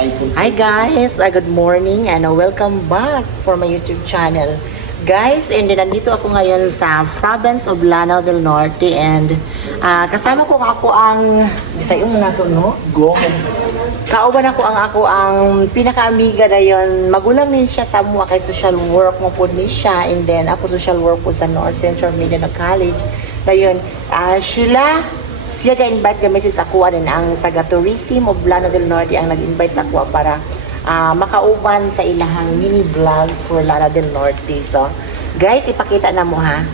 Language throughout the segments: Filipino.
Hi guys, good morning and welcome back for my YouTube channel. Guys, and nandito ako ngayon sa province of Lanao del Norte and kasama ko ako ang Bisayong na to, no? Go. Kauban ako ang pinaka-amiga na yon. Magulang din siya sa mua kay social work mo po ni siya, and then ako social work po sa North Central Mindanao College. Dayon, siya ga-invite kami sa Sakua din ang taga-tourism of Lanao del Norte ang nag-invite sa Sakua para makauban sa ilahang mini vlog for Lanao del Norte. So, guys, ipakita na mo ha.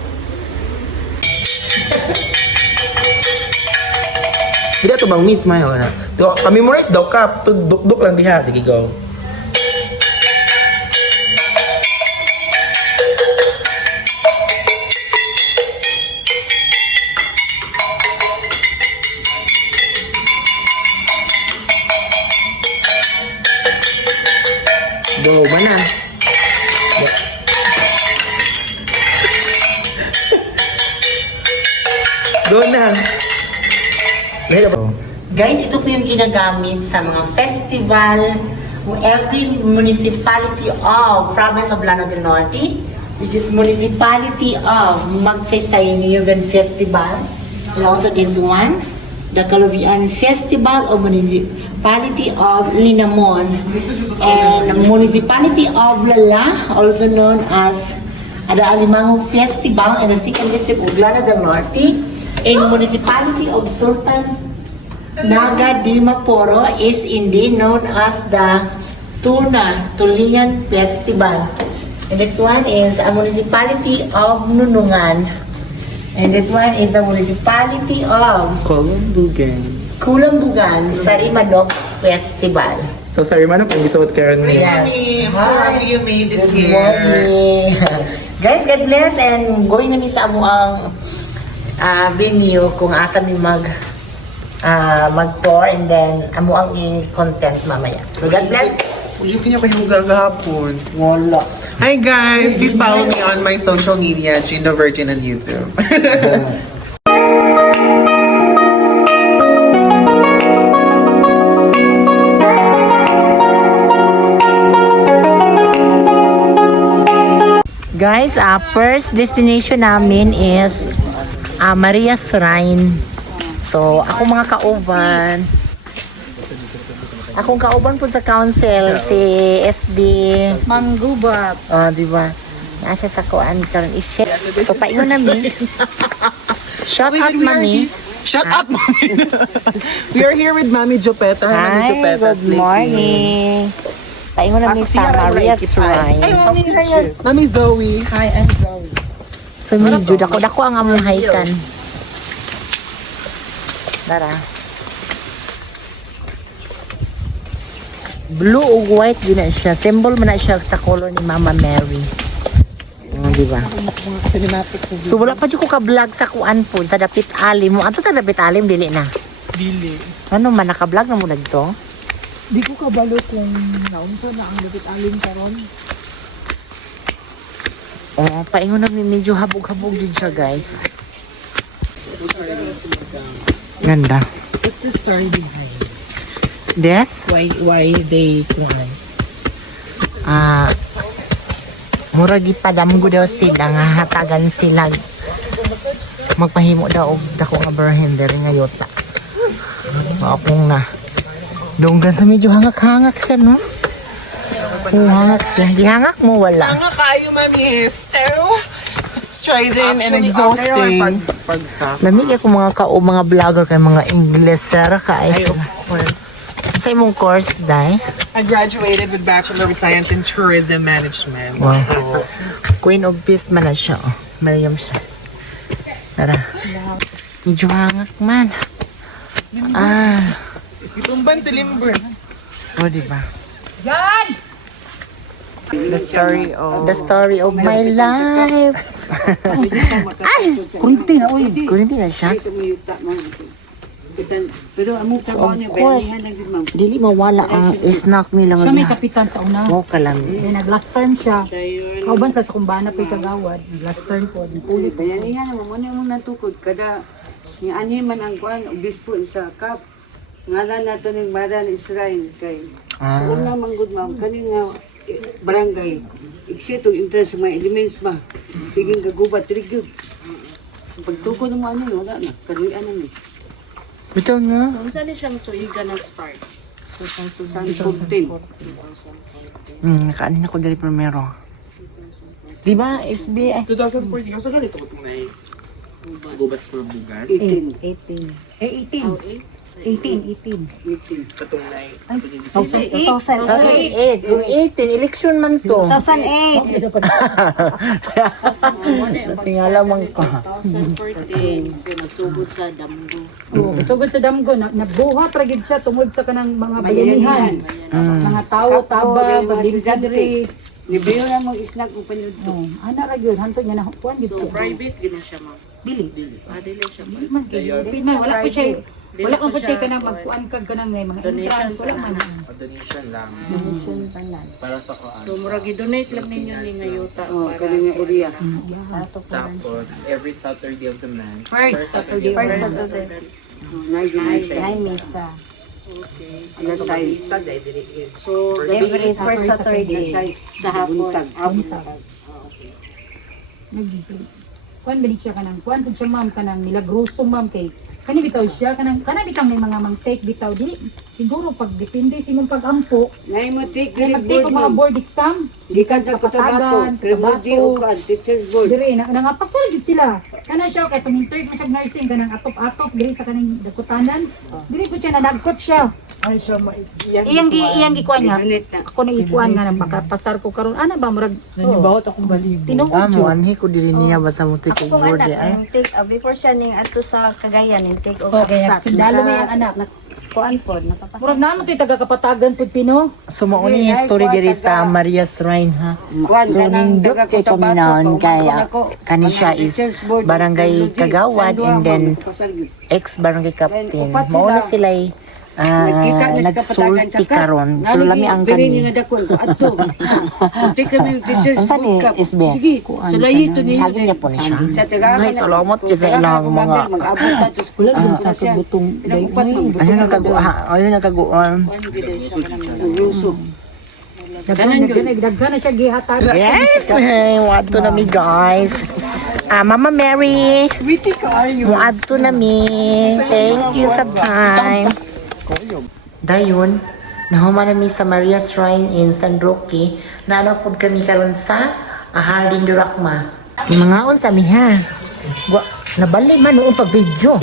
Hindi ito bang miss mayo na. Kami mo rice daw kap, duk lang diha, sige go. Go, mana? Go na. Guys, ito po yung ginagamit sa mga festival every municipality of province of Lanao del Norte, which is municipality of Magsaysay Niyugan Festival, and also this one, the Calavian Festival of Municipality of Linamon, and Municipality of Lala, also known as the Alimango Festival in the 2nd District of Lanao del Norte, and Municipality of Sultan Naga Dimaporo is indeed known as the Tulingan Festival. And this one is a municipality of Nunungan. And this one is the municipality of Kulambugan Sarimanok Festival. So sorry man, pag isuot ka rin niya. Yes. I'm so happy you made it Good here. morning. Guys, God bless, and going namin sa amuang venue kung asa mi mag-tour, and then amuang i-content mamaya. So God bless. Yung kanya kayong gagahapon. Wala. Hi guys, please follow me on my social media, Gino Virgin on YouTube. Guys, first destination namin is Maria's Shrine. So, ako mga kauban. Akong kauban po sa council, si SB Manggubab. Oh, di ba? Nasa sa kuan karon is share. So, paingon namin. Shout out, mami. Shut up, Mommy! We are here with Mami Jopeta. Hi, good morning. Paingon namin sa Maria's Shrine. Hi, Mommy! Mami Zoe. Hi, I'm Zoe. So, medyo dako ang among haikan. Dara. Blue o white yun na siya. Symbol man na siya sa color ni Mama Mary. Di ba? So wala pa dyan ko ka-vlog sa kuan po, sa Dapit Alim mo. Ano ta Dapit Alim? Dili na. Dili. Ano man, naka-vlog na mo na dito? Di ko kabalo kung naunsa na ang Dapit Alim karon. Oo, paingon na medyo habog-habog din siya, guys. Ganda. What's the story behind? Yes? Why they cry? Murag ipadamgo daw sila nga hatagan sila magpahimo daw og dako nga barhender nga yota. Akong na donggan sa medyo hangak-hangak siya, no? Hangak siya. Gihangak mo wala. Ang kayo, Mami, is so frustrating and exhausting. Lamig ako mga vlogger kay mga Ingleser kay. Of course. Sa imong course dai? I graduated with Bachelor of Science in Tourism Management. Wow. Queen of Peace man na siya. Oh. Miriam siya. Tara. Medyo hangak man. Itumban si Limber. O, diba? The story of my life. Ay! Kurinti na siya. Pero amo So, of course, dili mawala ang snack nila Siya may nga. kapitan sa una. Wow, kalami. Kaya nag-last term siya. Kauban sa kumbana pa'y kagawad. Last term ko. Di pulit. Kaya niya naman mo na yung natukod kada ni ani man ang kuan obispo sa kap ngalan nato ning Maran Israel kay Una manggod ma'am, kani nga barangay. Exit ang interest sa mga elements ba. Sige gagubat trigger. Pagtuko ng ano yun, wala na. Kaluyan na ni. Bitaw nga. Saan ni siya matuliga nag-start? 2014. Nakaanin ako dali primero. Diba, SB? 2014, kasi ganito ko na gubat sa bugan. 18. 18. Katong na 2008. Yung 18, election man to. 2008. Tingala man ka. 2014. So, nagsugod sa Damgo. Sugod sa damgo, nagbuhat ragid siya tungod sa kanang mga bayanihan. Mga tao, taba, pagdiri. Libre na mong snack kung panyo. Ana ra gyud hantod niya na kuan gid So, siya. private gina siya ma'am. Dili. Dili siya ma'am. Dili man wala ko siya. Wala kang po siya kanang magkuan kag kanang may mga entrance wala man. donation lang. Donation tanan. Para sa kuan. So, murag i-donate lang ninyo ni ngayuta. Oh, kami nga area. Tapos, every Saturday of the month. First Saturday. Nice. Misa. Alas 6. So, Every first Saturday. Sa hapon. Kuan balik siya kanang kuan pud siya ma'am kanang milagroso ma'am kay kani bitaw siya kanang bitang may mga mang-take bitaw dili siguro pag depende sa imong pag-ampo Ngay mo take kaya mag-take og mga board exam Gikan sa Cotabato, Creboji o kan, teacher's board. dire nangapasal gid sila kana siya kay tumintay ko siya nursing kanang atop-atop diri sa kaning dagkutanan diri pud siya nadagkot siya iyang gikuan niya Donate na. ako na ikuan nga nang makapasar ko karon ana ba murag Nanibawat akong balibo. tinuod Mo, anhi ko diri niya basta mo take Ako board anak, ay. yung take, before siya ning ato sa Cagayan, yung take o okay sundalo may ang anak Kuan po, nakapasa. murag naman to'y taga-kapatagan pud Pino So mo ni history diri sa Maria's Shrine ha. Kuan So nindot kay paminaon kay kani siya is barangay Kagawad and then ex barangay captain. Mao na sila nagsulti karon. Pero lami ang Bili kami. nga dakon adto. Take kami teacher's Saan board cup. is be? Sige, sa layi to niya. Saging niya po ni siya. Sa taga Ay, salamat kayo sa ilang mga mag-abot na to school sa butong. Pinakupat mo. ayun nagkaguan. Ruso. daghan na siya gihatag Yes! Muadto na mi guys. Mama Mary. Muadto na mi. Thank you sa time. Dayon, nahuman na mi sa Maria's Shrine in San Roque. Nanapod kami karon sa Hardin de Racma. Mga unsa mi ha. Nabali man noong pag-video.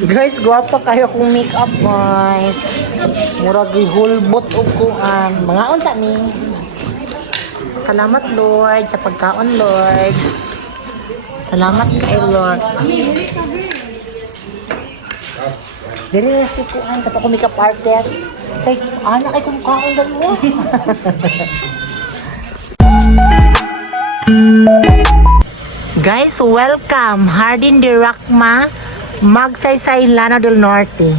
Guys, guwapa kayo kung make-up guys. Murag gihulbot og kuan. Mga unsa mi. Salamat Lord sa pagkaon Lord. Salamat kay Lord. Dili na si kuan kapag ko makeup artist. Kay anak ay kung kaon dalo. Guys, welcome Hardin de Racma, Magsaysay, Lanao del Norte.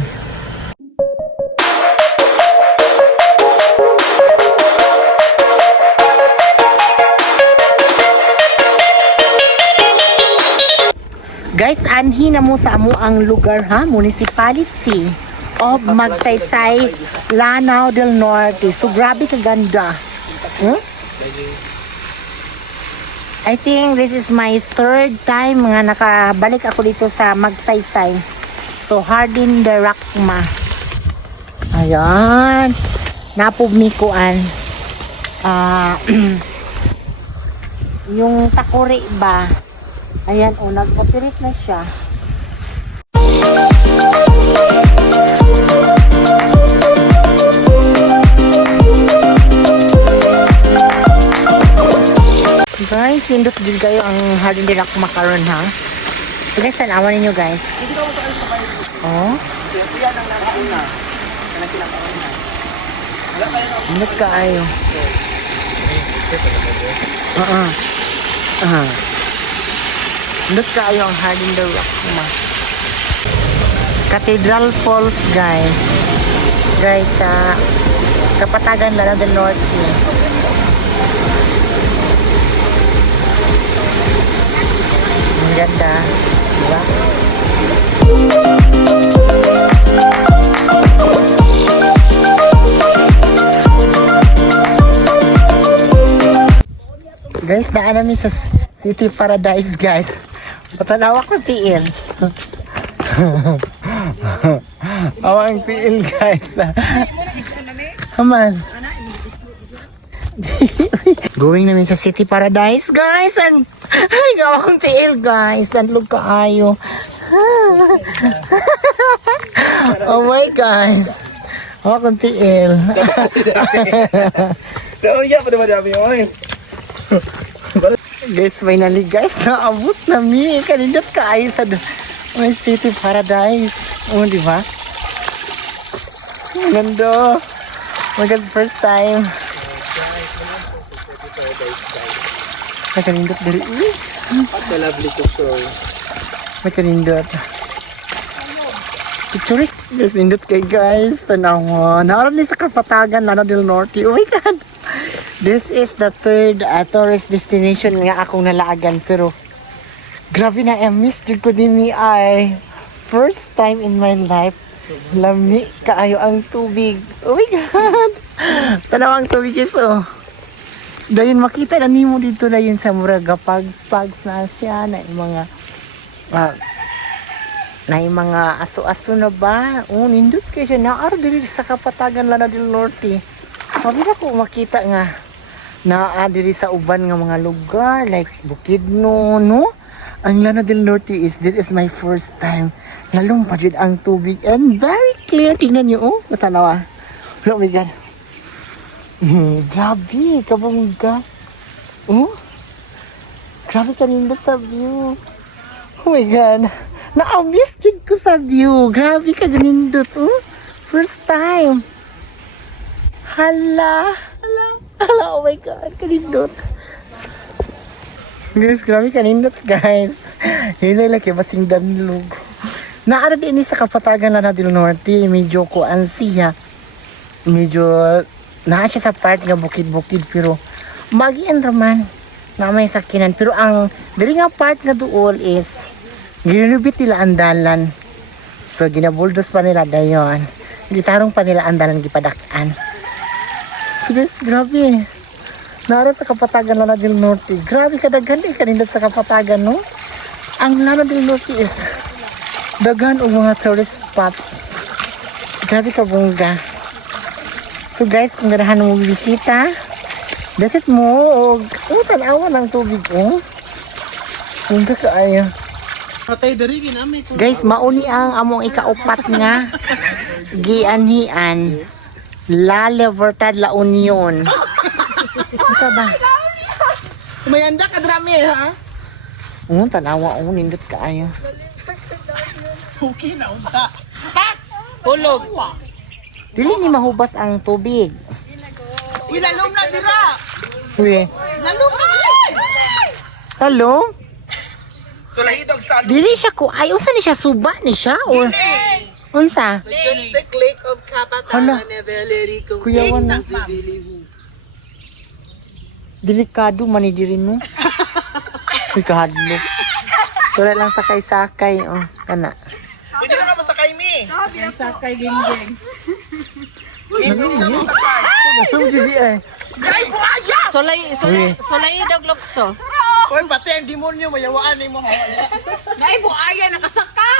Guys, anhi na mo sa amo ang lugar ha, municipality of Magsaysay, Lanao del Norte. So grabe kaganda. I think this is my third time nga nakabalik ako dito sa Magsaysay. So Hardin de Racma. Ayan. Napubmikuan. Yung takuri ba? Ayan, nag-operate na siya. Guys, nindot din kayo ang Hardin de Racma karon ha. So guys, tanawan ninyo guys. Oh. Nindot kaayo. Nindot kaayo ang Hardin de Racma. Cathedral Falls guys. Guys, sa Kapatagan, Lanao del Norte. Ang ganda, diba? Guys, daan namin sa City Paradise, guys. Patanawa ko tiil. Awa ang tiil, guys. Haman. Going namin sa City Paradise, guys. And, ay, gawa kong tiil, guys. Danlog kaayo. Oh my guys. Gawa kong tiil. Guys, finally guys, naabot namin. Kanindot kaayo sa may City Paradise. Oh, di ba? Ganda. Oh my God, first time. May kanindot dari. The lovely picture. May kanindot. Pictures. Guys, nindot kay guys. Tanawa. Naroon ni sa Kapatagan, Lano del Norte. Oh my God. This is the third tourist destination nga akong nalaagan. Pero, grabe na, miss ko din ni ay. First time in my life, lami kaayo ang tubig. Oh my God! Tanaw ang tubig is oh. Dayon makita na nimo dito na yun sa muraga pag na siya na yung mga aso-aso na ba? Oh, nindot kayo siya. Naaro diri sa Kapatagan, Lano del Norte. Mabila ko makita nga diri sa uban nga mga lugar like Bukidnon, no? Ang Lano del Norte this is my first time. Lalong pa dyan ang tubig and very clear. Tingnan niyo, oh. Matanawa. Oh my God. Grabe, kabongga. Oh. Grabe kanina sa view. Oh my God. Na-miss dyan ko sa view. Grabe ka ganindot, oh. First time. Hala, oh my God, kanindot. Guys, grabe kanindot, guys. Hilay laki basing danlog. Naara din ni sa Kapatagan, Lano del Norte, medyo kuan siya. Medyo naa siya sa part nga bukid-bukid pero magian raman na may sakinan. Pero ang dili nga part nga duol is ginubit nila ang dalan. So ginabuldos pa nila dayon. Gitarong pa nila ang dalan gipadakan. So guys, grabe. Nara sa Kapatagan, Lano del Norte. Grabe kadaghan kanindot sa Kapatagan, no? Ang Lano del Norte is daghan og mga tourist spot. Grabe ka bongga. So guys, kung ganahan mo bisita, visit mo og tanawa ng tubig, oh. Bongga kaayo. Patay dari ginamit. Guys, mauni ang among ikaupat nga gianhian. La Libertad La Union. Asa ba? Mayanda ka drami ha. Tanawa, nindot kaayo. Okay na unta. Hulog. Dili ni mahubas ang tubig. Ilalom na dira. Uy. Lalom na. Hello? Sulahidog sa Dili siya ko. Ay, unsa ni siya? Suba ni siya? Or unsa? Majestic Lake of Hala. Kapatagan, Nevelerico. Kuyawan na. Delikado man ni diri no. Uy, kahadlok. Tula lang sakay-sakay. Oh, kana. Pwede na ka masakay mi. Sakay gingging. Ang dili ay. Ay, buhaya! Solay daglokso. Hoy, pati ang demonyo, mayawaan ni mo. Nay, buhaya, nakasaka!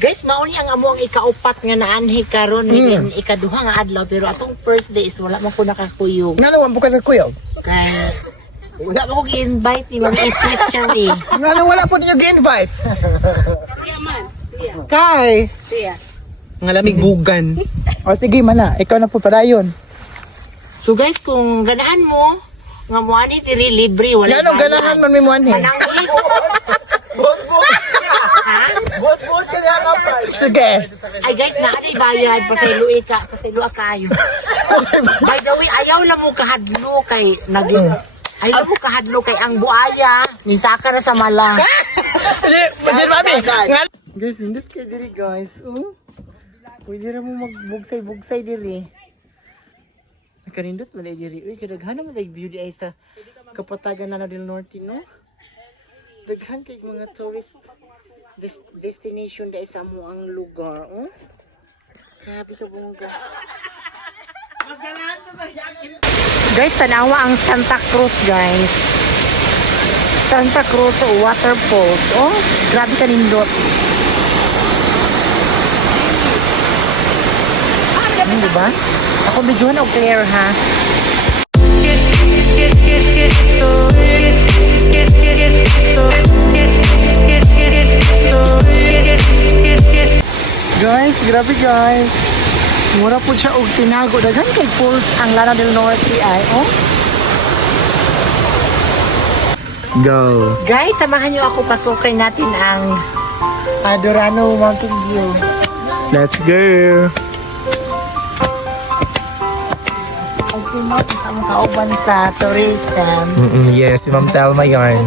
Guys, mauni ang amo ang ikaupat nga naanhi karon mm. Ikaduha nga adlaw pero atong first day is wala man ko nakakuyog. Nanawan po ka nagkuyaw? Kay wala mo ko gi-invite ni mga sweet siya eh. Wala po niyo gi-invite? Siya man. Siya. Kay? Siya. Nga lamig bugan. O sige mana, ikaw na po padayon. So guys, kung ganahan mo nga mo ani diri libre wala Ngano ganahan man mi muan he? Manangin. Bot-bot ka niya ka pa. Sige. Ay guys, naanay bayad pasaylo kayo. By the way, ayaw lang mo kahadlo kay ayaw mo kahadlo kay ang buaya ni saka na sa mala. Guys, hindi kay diri guys. Pwede ra mo magbugsay-bugsay diri. Nakanindot man diri. Uy, kadaghan man view di ay sa Kapatagan, Lano del Norte, no? Daghan kay mga tourist destination dai sa mo ang lugar, oh. Grabe ka bongga. Guys, tanawa ang Santa Cruz, guys. Santa Cruz Waterfalls. Oh, grabe ka nindot. Diba? Ako medyo na clear, ha? Guys, grabe guys. Mura po siya og tinago. Daghan kay pools ang Lana del Norte ay, oh. Go. Guys, samahan niyo ako pasukin natin ang Adorano Mountain View. Let's go. Ang simot ang kauban sa tourism. Yes, si Ma'am Telma yarn.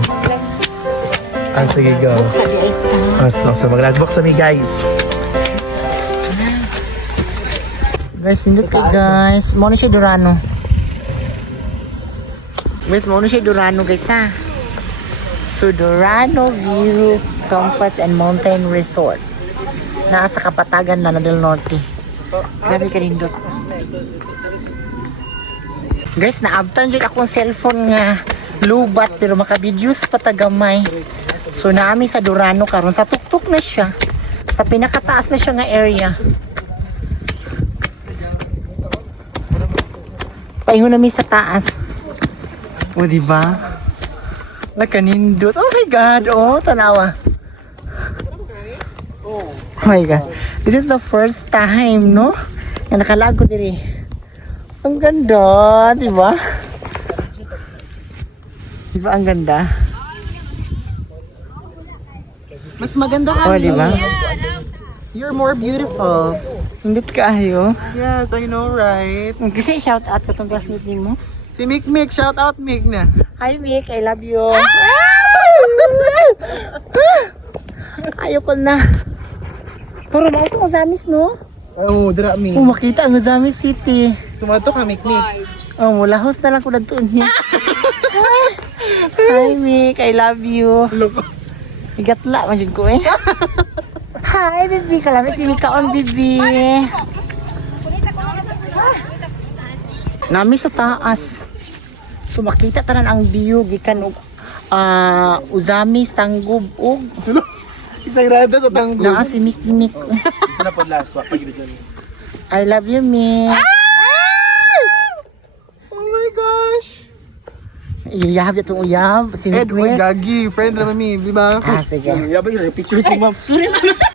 Ah, sige, go. Sa di ito. So mag-logbook sa mi, guys. Guys, nindot ka guys. Muna siya Durano. Guys, muna siya Durano guys ha. So, Durano View Compass and Mountain Resort. Nasa Kapatagan, Lana del Norte. Grabe ka nindot. Guys, naabtan dyan akong cellphone nga lubat pero makabideos patagamay. So, naami sa Durano karon sa tuktok na siya. Sa pinakataas na siya nga area. Paingon namin sa taas. O, diba? Nakanindot. Oh my God. Oh, tanawa. Oh my God. This is the first time, no? Na nakalago diri. Ang ganda, diba? Diba ang ganda? Mas maganda ka. Oh, diba? You're more beautiful. Hindot kaayo. Yes, I know, right? Kasi shout out ka tong classmate mo. Si Mick, shout out Mick na. Hi Mick, I love you. Ayoko na. Pero ba ito Ozamis, no? Oh, dira mi. Oh, makita ang Ozamis City. Sumato ka, Mick. Oh, mula host na lang ko nagtuon niya. Hi Mick, I love you. Igatla, manjud ko eh. Hi, baby. Kalami si Mika on, baby. Nami sa taas. So, makita tanan ang view. Gikan og Uzamis, Tanggub, og Isagrada sa tanggo. naa si Mik. Ano po last? I love you, Mik. Oh my gosh. Iyab itong uyab. Si Mik. Edward Gagi, friend naman mi, di ba? Ah, sige. Yabay, pictures mo, ma'am.